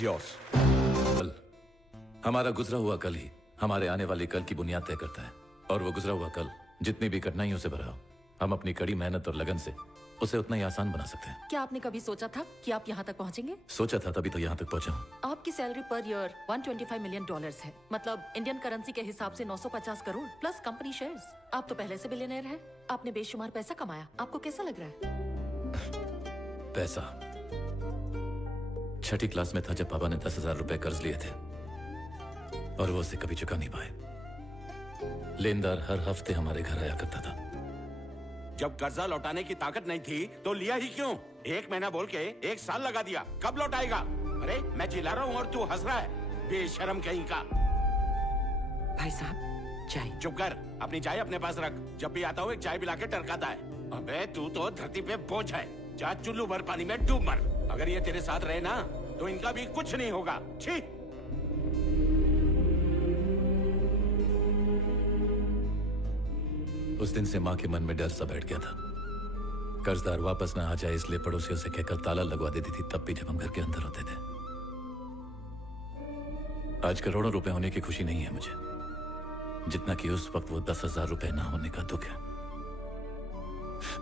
yours. कल हमारा गुजरा हुआ कल ही हमारे आने वाले कल की बुनियाद तय करता है, और वो गुजरा हुआ कल जितनी भी कठिनाइयों से भरा हो, हम अपनी कड़ी मेहनत और लगन से उसे उतना ही आसान बना सकते हैं। क्या आपने कभी सोचा था कि आप यहाँ तक पहुँचेंगे? सोचा था, तभी तो यहाँ तक पहुंचा हूँ। आपकी सैलरी पर ईयर $125 मिलियन है, मतलब इंडियन करेंसी के हिसाब से 950 करोड़ प्लस कंपनी शेयर्स। आप तो पहले से बिलियनर हैं। आपने बेशुमार पैसा कमाया, आपको कैसा लग रहा है? पैसा छठी क्लास में था जब पापा ने 10,000 रुपए कर्ज लिए थे और वो उसे कभी चुका नहीं पाए। लेनदार हर हफ्ते हमारे घर आया करता था। जब कर्जा लौटाने की ताकत नहीं थी तो लिया ही क्यों? 1 महीना बोल के 1 साल लगा दिया, कब लौटाएगा? अरे मैं चिल्ला रहा हूँ और तू हंस रहा है, बेशरम कहीं का। भाई साहब चाय। चुप कर, अपनी चाय अपने पास रख। जब भी आता हूँ एक चाय पिला के टरकाता है। अबे तू तो धरती पे बोझ है, जा चुल्लू भर पानी में डूब मर। अगर ये तेरे साथ रहे ना तो इनका भी कुछ नहीं होगा। छी। उस दिन से माँ के मन में डर सा बैठ गया था। कर्जदार वापस ना आ जाए इसलिए पड़ोसियों से कहकर ताला लगवा देती थी, तब भी जब हम घर के अंदर होते थे। आज करोड़ों रुपए होने की खुशी नहीं है मुझे, जितना कि उस वक्त वो 10,000 रुपए ना होने का दुख है।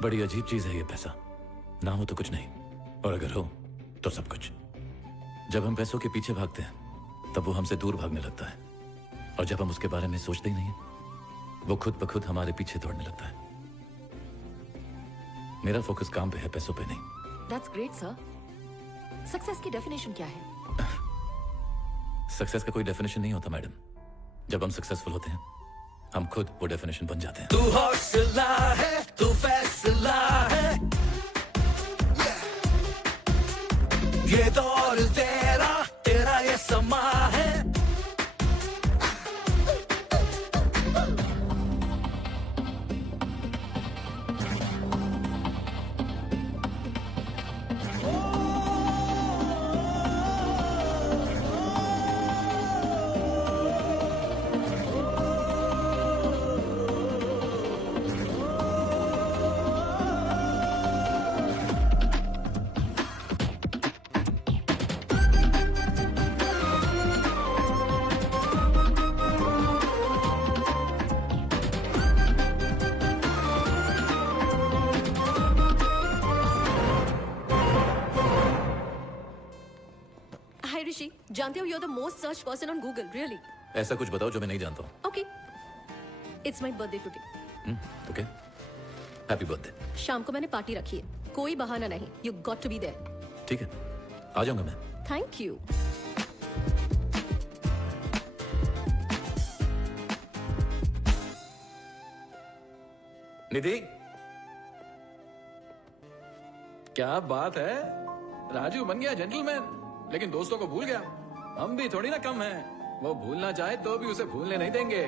बड़ी अजीब चीज है ये पैसा, ना हो तो कुछ नहीं, और अगर हो तो सब कुछ। जब हम पैसों के पीछे भागते हैं तब वो हमसे दूर भागने लगता है, और जब हम उसके बारे में सोचते ही नहीं वो खुद ब खुद हमारे पीछे दौड़ने लगता है। मेरा फोकस काम पे है, पैसों पे नहीं। That's great, sir. सक्सेस की डेफिनेशन क्या है? सक्सेस का कोई डेफिनेशन नहीं होता मैडम। जब हम सक्सेसफुल होते हैं हम खुद वो डेफिनेशन बन जाते हैं। तू हौसला है, तू फैसला है, ये दौर तेरा, तेरा ये समा है। हाय ऋषि, जानते हो you're the most searched person on Google, really? ऐसा कुछ बताओ जो मैं नहीं जानता हूँ। Okay. It's my birthday today. Okay, happy birthday. शाम को मैंने पार्टी रखी है, कोई बहाना नहीं। You got to be there. ठीक है, आ जाऊंगा मैं। Thank you. निधि, क्या बात है, राजू बन गया जेंटलमैन, लेकिन दोस्तों को भूल गया। हम भी थोड़ी ना कम हैं, वो भूलना चाहे तो भी उसे भूलने नहीं देंगे।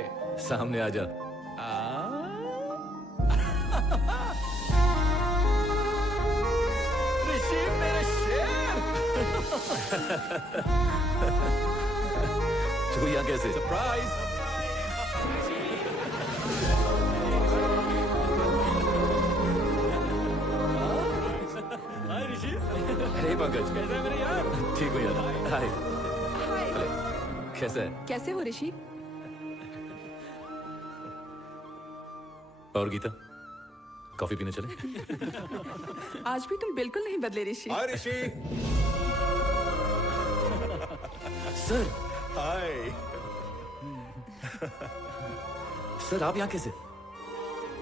सामने आ जा। ऋषि मेरे शेर। तू यहाँ कैसे? सरप्राइज। हाय ऋषि। हे पंकज, कैसे है मेरे यार? ठीक हो यार? हाय। अरे, कैसा है? कैसे हो ऋषि? और गीता, कॉफी पीने चले? आज भी तुम बिल्कुल नहीं बदले ऋषि। हाय ऋषि। सर, हाय। सर आप यहाँ कैसे?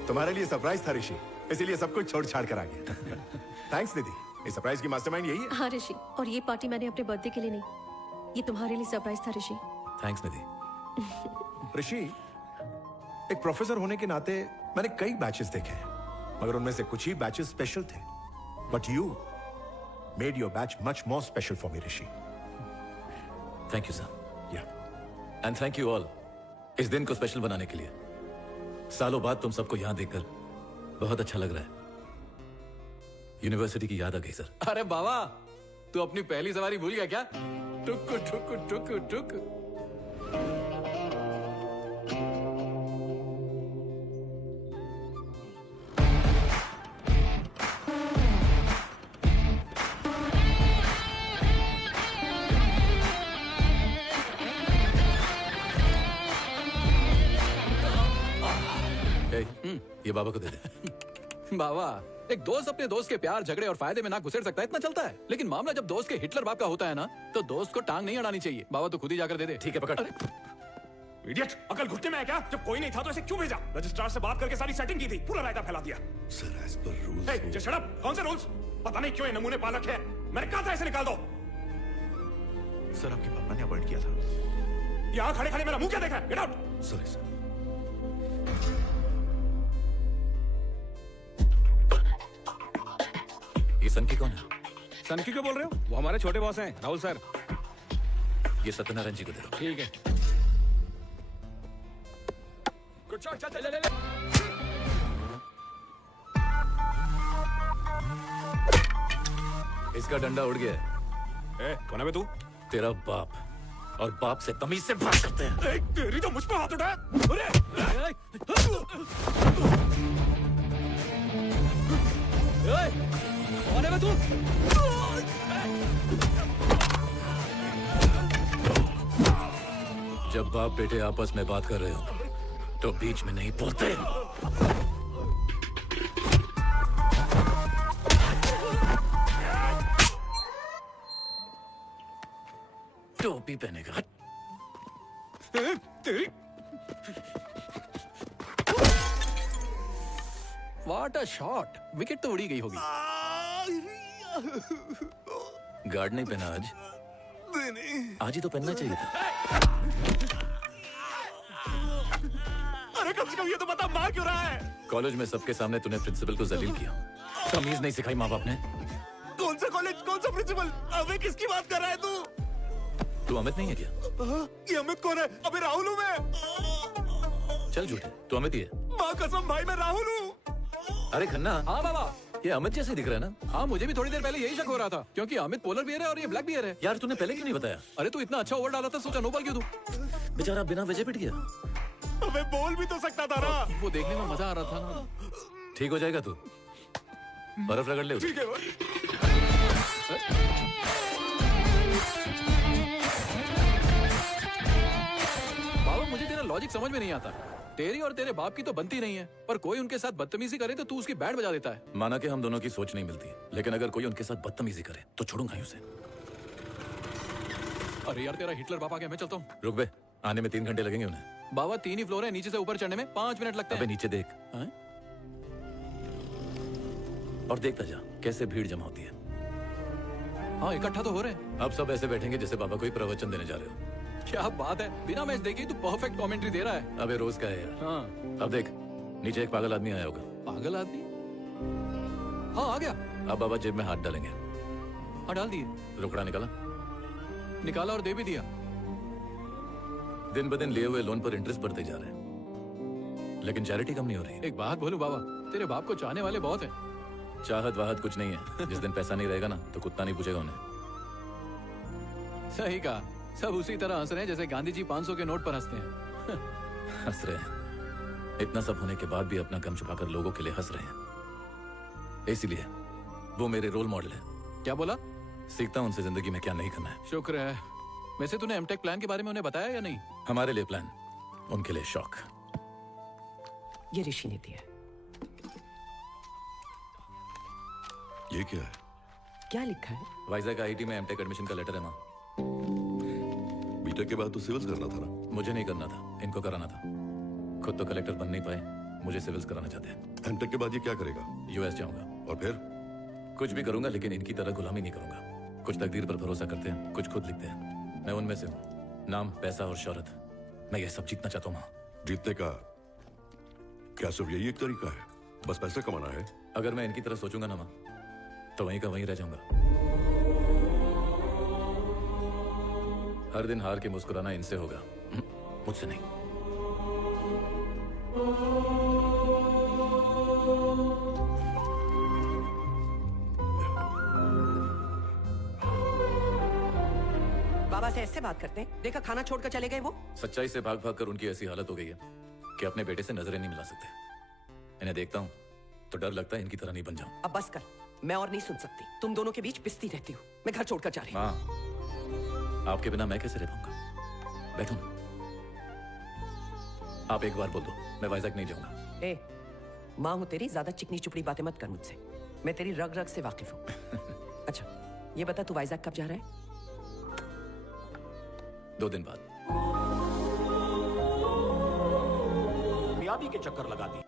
तुम्हारे लिए सरप्राइज था ऋषि, इसीलिए सब कुछ छोड़ छाड़ कर आ गया। थैंक्स निधि, इस सरप्राइज की मास्टरमाइंड यही है। हाँ ऋषि, और ये पार्टी मैंने अपने बर्थडे के लिए नहीं, ये तुम्हारे लिए सरप्राइज था ऋषि। थैंक्स निधि। ऋषि, एक प्रोफेसर होने के नाते मैंने कई बैचेस देखे हैं, मगर उनमें से कुछ ही बैचेस स्पेशल थे। But you made your batch much more special for me Rishi. Thank you sir, या एंड थैंक यू ऑल इस दिन को स्पेशल बनाने के लिए। सालों बाद तुम सबको यहाँ देखकर बहुत अच्छा लग रहा है। यूनिवर्सिटी की याद आ गई सर। अरे बाबा, तू अपनी पहली सवारी भूल गया क्या? टुक टुक टुक टुक। ये बाबा को दे दे। बाबा, एक दोस्त अपने दोस्त के प्यार झगड़े और फायदे में ना घुसेड़ सकता है, इतना चलता है। लेकिन मामला जब दोस्त के हिटलर बाप का होता है ना, तो दोस्त को टांग नहीं अड़ानी चाहिए। बाबा तो खुद ही जाकर दे दे। ठीक है, पकड़। इडियट, अकल घुटने में है क्या? जब कोई नहीं था तो इसे क्यों भेजा? रजिस्ट्रार से बात करके सारी सेटिंग की थी, पूरा रायता फैला दिया। Sir as per rules Hey, just shut up! कौन से रूल्स? पता नहीं क्यों ये नमूने पालक है। मैंने कहा था इसे निकाल दो। सर आपके पापा ने अपॉइंट किया था। यहाँ खड़े खड़े मेरा मुंह क्या देखा है? Get out! Sorry sir. ये सन की कौन है? सनकी क्यों बोल रहे हो? वो हमारे छोटे बॉस हैं, राहुल सर। ये सत्यनारायण जी को दे दो। ठीक है। चल चल चल ले ले। इसका डंडा उड़ गया है। कौन है बे तू? तेरा बाप, और बाप से तमीज से बात करते हैं। तेरी तो मुझ पे हाथ उठाया। अरे! कौन है बे तू? जब बाप बेटे आपस में बात कर रहे हो तो बीच में नहीं बोलते। टोपी पहनेगा। तेरी व्हाट अ शॉट! विकेट तो उड़ी गई होगी। गार्ड नहीं पहना आज? आज ही तो पहनना चाहिए था। अरे कम से कम ये तो बता, मार क्यों रहा है? कॉलेज में सबके सामने तूने प्रिंसिपल को जलील किया। तमीज नहीं सिखाई माँ बाप ने। कौन सा कॉलेज, कौन सा प्रिंसिपल? अबे किसकी बात कर रहा है तू? तू अमित नहीं है क्या? ये अमित कौन है? अबे राहुल हूँ मैं। चल झूठे, तू अमित ही है। माँ कसम भाई, मैं राहुल हूँ। अरे खन्ना, हाँ बाबा। ये अमित जैसे दिख रहा है ना? हाँ, मुझे भी थोड़ी देर पहले यही शक हो रहा था, क्योंकि अमित पोलर बियर है और ये ब्लैक बियर है। यार तूने पहले क्यों नहीं बताया? अरे तू इतना अच्छा ओवर डाला था, सोचा नो बॉल क्यों दूं? बेचारा बिना वजह पिट गया। अबे बोल भी तो सकता था ना। वो देखने में मजा आ रहा था ना। ठीक हो जाएगा तू। बर्फ रगड़ ले उसे। ठीक है भाई। बाबा, मुझे तेरा लॉजिक समझ में नहीं आता। तेरी और तेरे बाप की तो बनती नहीं है, पर कोई उनके साथ बदतमीजी करे तो तू उसकी बैंड बजा देता है। माना कि हम दोनों की सोच नहीं मिलती, लेकिन अगर कोई उनके साथ बदतमीजी करे तो छोड़ूंगा ही उसे। अरे यार, तेरा हिटलर बाप आ गया, मैं चलता हूँ। रुक बे, आने में 3 घंटे लगेंगे उन्हें। बाबा 3 ही फ्लोर है, नीचे से ऊपर चढ़ने में 5 मिनट लगते अबे हैं। नीचे देख हैं? और देखता जा कैसे भीड़ जमा होती है। हाँ, इकट्ठा तो हो रहे हैं। अब सब ऐसे बैठेंगे जैसे बाबा कोई प्रवचन देने जा रहे हो। क्या बात है, बिना मैच देखे तू परफेक्ट कमेंट्री दे रहा है। अबे रोज का है यार। हाँ। अब देख, नीचे एक पागल आदमी आया होगा। पागल आदमी? हाँ, आ गया। अब बाबा जेब में हाथ डालेंगे। हाँ, डाल दिए। रोकड़ा निकाला और दे भी दिया। दिन ब दिन लिए हुए लोन पर इंटरेस्ट बढ़ते जा रहे हैं, लेकिन चैरिटी कम नहीं हो रही। एक बात बोलूं बाबा, तेरे बाप को चाहने वाले बहुत हैं। चाहत वाहत कुछ नहीं है। जिस दिन पैसा नहीं रहेगा ना तो कुत्ता नहीं पूछेगा उन्हें। सही कहा। सब उसी तरह हंस रहे हैं जैसे गांधी जी 500 के नोट पर हंसते हैं। हंस रहे हैं। इतना सब होने के बाद भी अपना गम छुपाकर लोगों के लिए हंस रहे हैं। इसीलिए वो मेरे रोल मॉडल है। क्या बोला? सीखता हूं उनसे जिंदगी में क्या नहीं करना है। शुक्र है। वैसे तूने एमटेक प्लान के बारे में उन्हें बताया या नहीं? हमारे लिए प्लान, उनके लिए शौक। ये ऋषि ने दिया। ये क्या है? क्या लिखा है? वाइजैक आईआईटी में एमटेक एडमिशन का लेटर है माँ। बीटेक के बाद तो सिविल्स करना था ना? मुझे नहीं करना था, इनको कराना था। खुद तो कलेक्टर बन नहीं पाए, मुझे सिविल्स कराना चाहते हैं। एमटेक के बाद ये क्या करेगा? यूएस जाऊंगा। और फिर? कुछ भी करूंगा, लेकिन इनकी तरह गुलामी नहीं करूंगा। कुछ तकदीर पर भरोसा करते हैं, कुछ खुद लिखते हैं। मैं उनमें से हूँ। नाम, पैसा और शोहरत, मैं ये सब जीतना चाहता हूँ माँ। जीतने का क्या सिर्फ यही एक तरीका है? बस पैसा कमाना है? अगर मैं इनकी तरह सोचूंगा ना माँ, तो वहीं का वहीं रह जाऊंगा। हर दिन हार के मुस्कुराना इनसे होगा, मुझसे नहीं। बाबा से ऐसे बात करते हैं? देखा खाना छोड़कर चले गए वो। सच्चाई से भाग भाग कर उनकी ऐसी हालत हो गई है कि अपने बेटे से नजरें नहीं मिला सकते। इन्हें देखता हूँ तो डर लगता है इनकी तरह नहीं बन जाऊं। अब बस कर, मैं और नहीं सुन सकती। तुम दोनों के बीच पिसती रहती हूँ। मैं घर छोड़कर जा रही हूँ। माँ, आपके बिना मैं कैसे रह पाऊंगा? बैठो ना। आप एक बार बोल दो, मैं वाइजैक नहीं जाऊंगा। ए, माँ हूं तेरी, ज्यादा चिकनी चुपड़ी बातें मत कर मुझसे। मैं तेरी रग रग से वाकिफ हूँ। अच्छा ये बता तू वाइजैक कब जा रहा है? 2 दिन बाद। मियाबी के चक्कर लगाती